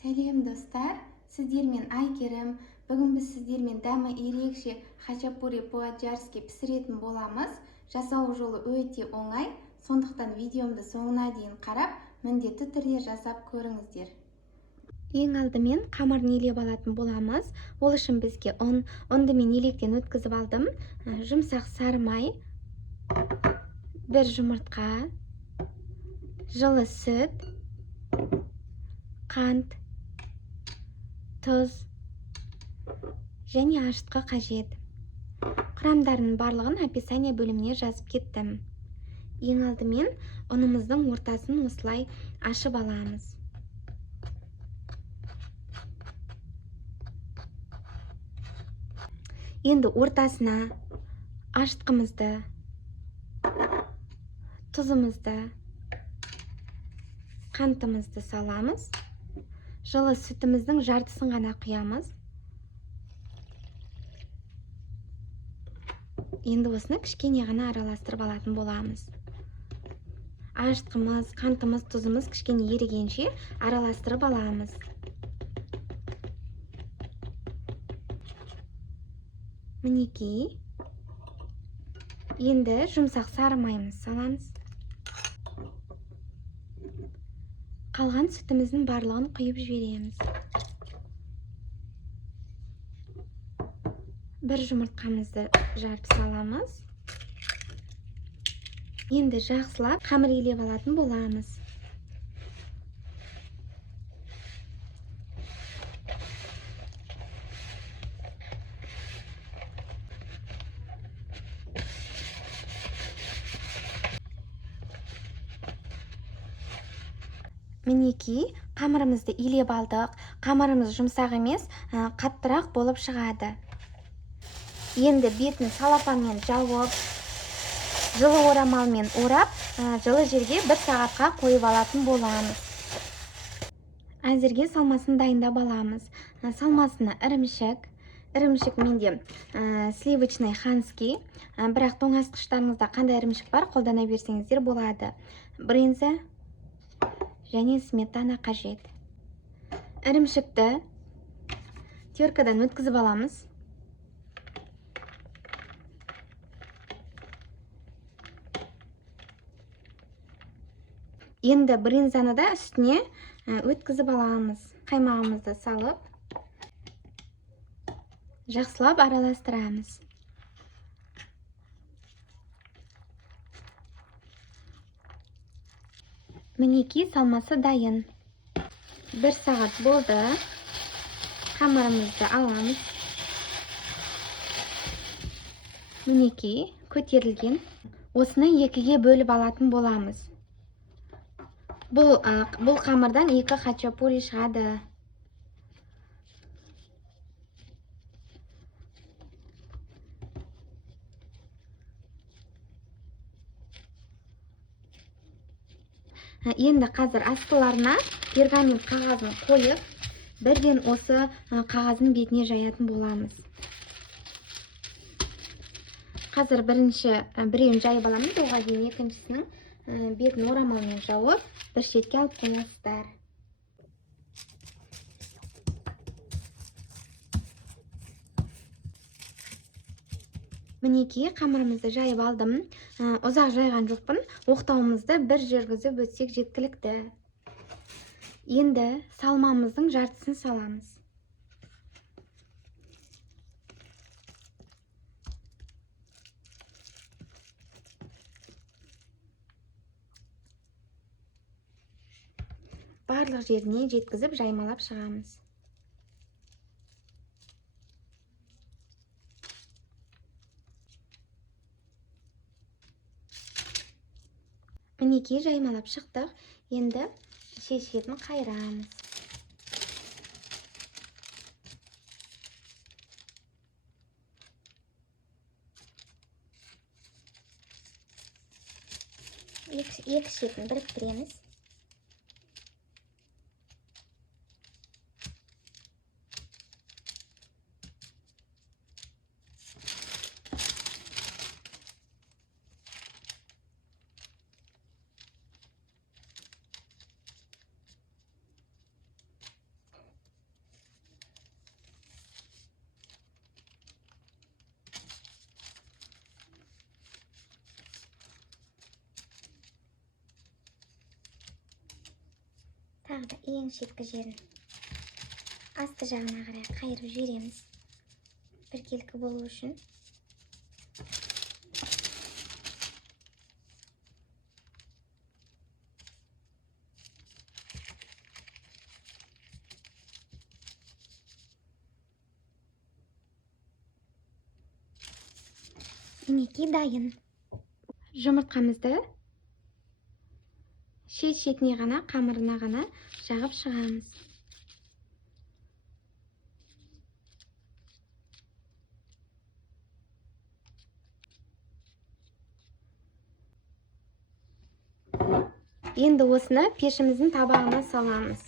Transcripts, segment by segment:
Сәлем достар, сіздермен Айгерім. Бүгін біз сіздермен дәмі ерекше хачапури по-аджарски пісіретін боламыз. Жасау жолы өте оңай, сондықтан видеомды соңына дейін қарап, міндетті түрде жасап көріңіздер. Ең алдымен қамырын елеп алатын боламыз. Ол үшін бізге ұнды мен електен өткізіп алдым. Жұмсақ сары май, бір жұмыртқа, жылы сүт, қант, тұз және ашытқы қажет. Құрамдарының барлығын описание бөліміне жазып кеттім. Ең алдымен ұнымыздың ортасын осылай ашып аламыз. Енді ортасына ашытқымызды, тұзымызды, қантымызды саламыз. Жылы сүтіміздің жартысын ғана құямыз. Енді осыны кішкене ғана араластырып алатын боламыз. Ашытқымыз, қантымыз, тұзымыз кішкене ерігенше араластырып аламыз. Мінекей. Енді жұмсақ сары майымыз саламыз. Қалған сүтіміздің барлығын құйып жібереміз. Бір жұмыртқамызды жарып саламыз. Енді жақсылап қамыр елеп алатын боламыз. Мінекей, қамырымызды елеп алдық. Қамырымыз жұмсақ емес, қаттырақ болып шығады. Енді бетін салафанмен жауып, жылы орамалмен орап, жылы жерге 1 сағатқа қойып алатын боламыз. Әзірге салмасын дайындап аламыз. Салмасына ірімшік менде сливочный ханский, бірақ тоңазытқыштарыңызда қандай ірімшік бар, қолдана берсеңіздер болады. Брынза және сметана қажет. Ірімшікті теркадан өткізіп аламыз. Енді брынзаны да үстіне өткізіп аламыз. Қаймағымызды салып, жақсылап араластырамыз. Мінекей, салмасы дайын. 1 сағат болды. Қамырымызды аламыз. Мінекей, көтерілген. Осыны 2-ге бөліп алатын боламыз. Бұл қамырдан 2 хачапури шығады. Енді қазір астыларына пергамент қағазын қойып, бірден осы қағазын бетіне жаятын боламыз. Қазір біреуін жайып аламыз, оған дейін екіншісінің бетін орамалмен жауып, бір шетке алып қоясыздар. Мінекей, қамырымызды жайып алдым. Ұзақ жайған жоқпын. Оқтауымызды бір жүргізіп өтсек жеткілікті. Енді салмамыздың жартысын саламыз. Барлық жеріне жеткізіп жаймалап шығамыз. Мінекей, жаймалап шықтық. Енді шешетін қайырамыз. Екі шетін біріктіреміз. тағы да ең шеткі жерін асты жағына қарай қайырып жібереміз. Біркелкі болу үшін. Мінекей дайын. Жұмыртқамызды шет-шетіне ғана, қамырына ғана жағып шығамыз. Енді осыны пешіміздің табағына саламыз.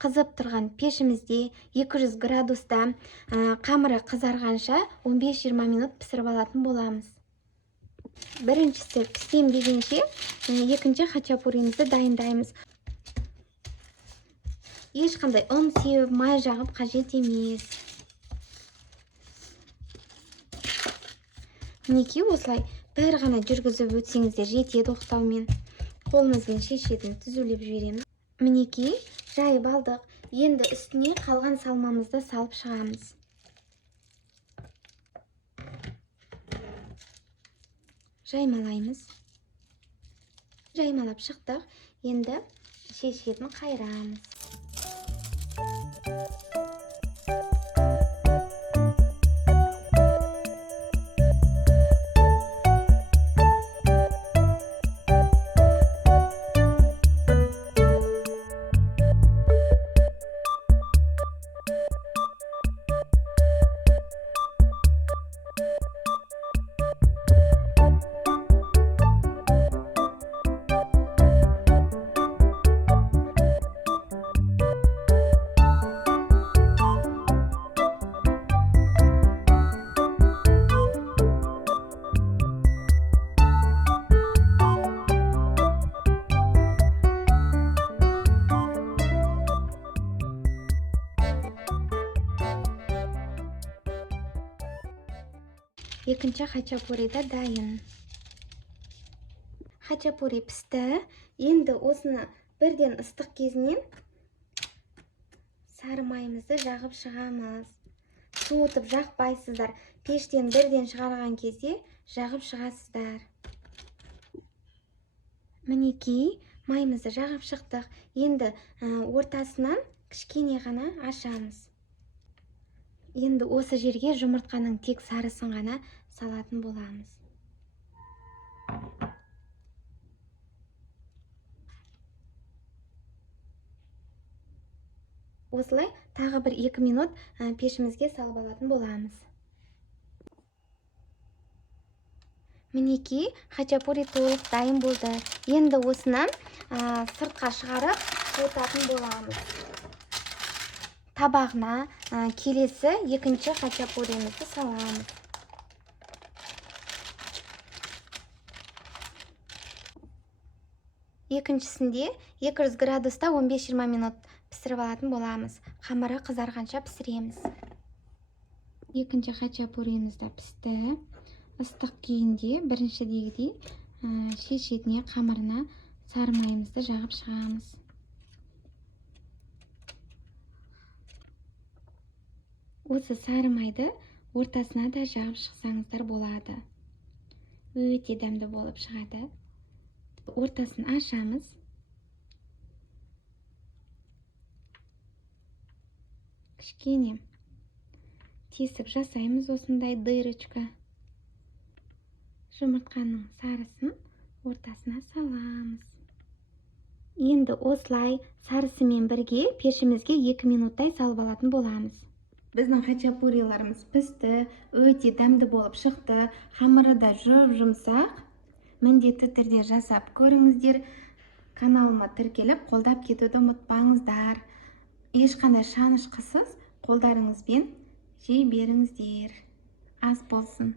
Қызып тұрған пешімізде 200 градуста қамыры қызарғанша 15-20 минут пісіріп алатын боламыз. Біріншісі пісем дегенше, екінші хачапурimizni дайындаймыз. Ешқандай ұн сеуіп, май жағып қажет емес. Мінекей осылай бір ғана жүргізіп өтсеңіздер жетеді оқтаумен. Қолымызбен шешетін түзулеп жібереміз. Мінекей жайып алдық. Енді үстіне қалған салмамызды салып шығамыз. Жаймалаймыз. Жаймалап шықтық. Енді шешетін қайырамыз. Екінші хачапури да дайын. Хачапури пісті. Енді осыны бірден ыстық кезінен сары майымызды жағып шығамыз. Суытып жақпайсыздар. Пештен бірден шығарған кезде жағып шығасыздар. Мінекей майымызды жағып шықтық. Енді ортасынан кішкене ғана ашамыз. Енді осы жерге жұмыртқаның тек сарысын ғана салатын боламыз. Осылай тағы бір 2 минут пешімізге салып алатын боламыз. Мінекей хачапури толық дайын болды. Енді осыны сыртқа шығарып суытатын боламыз. Табағына келесі екінші хачапуримізді саламыз. Екіншісінде 200 градуста 15-20 минут пісіріп алатын боламыз. Қамыры қызарғанша пісіреміз. Екінші хачапуриміз да пісті. Ыстық күйінде біріншідегідей шет-шетіне қамырына сары майымызды жағып шығамыз. Осы сары майды ортасына да жағып шықсаңыздар болады. Өте дәмді болып шығады. Ортасын ашамыз. Кішкене тесік жасаймыз осындай дырочка. Жұмыртқаның сарысын ортасына саламыз. Енді осылай сарысымен бірге пешімізге 2 минуттай салып алатын боламыз. Біздің хачапуриларымыз пісті, өте дәмді болып шықты. Қамыры да жұмсақ. Міндетті түрде жасап көріңіздер. Каналыма тіркеліп, қолдап кетуді ұмытпаңыздар. Ешқандай шанышқысыз қолдарыңызбен жей беріңіздер. Ас болсын.